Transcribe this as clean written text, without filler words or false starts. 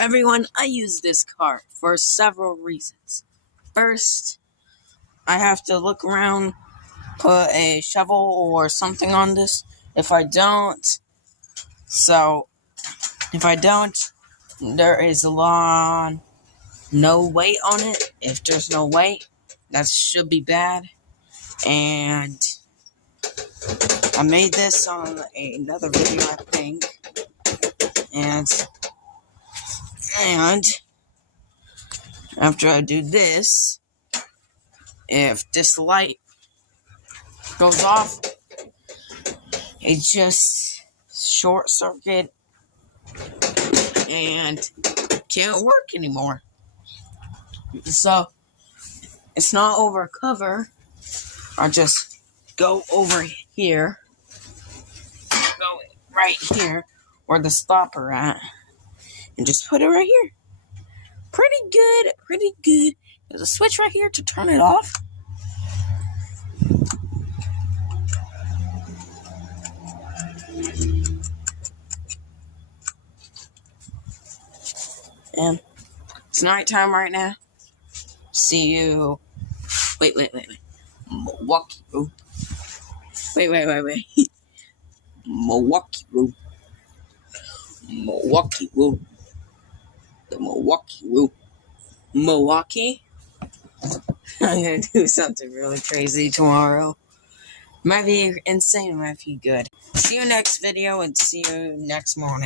Everyone, I use this cart for several reasons. First, I have to look around, put a shovel or something on this. If I don't, there is no weight on it. If there's no weight, that should be bad. And I made this on another video, I think. And after I do this, if this light goes off, it just short circuit and can't work anymore. So it's not over cover. I just go over here, go right here where the stopper at, and just put it right here. Pretty good. There's a switch right here to turn it off. And it's nighttime right now. See you. Wait. Milwaukee Road. Wait. Milwaukee Road. The Milwaukee Road. Milwaukee? I'm gonna do something really crazy tomorrow. Might be insane, might be good. See you next video and see you next morning.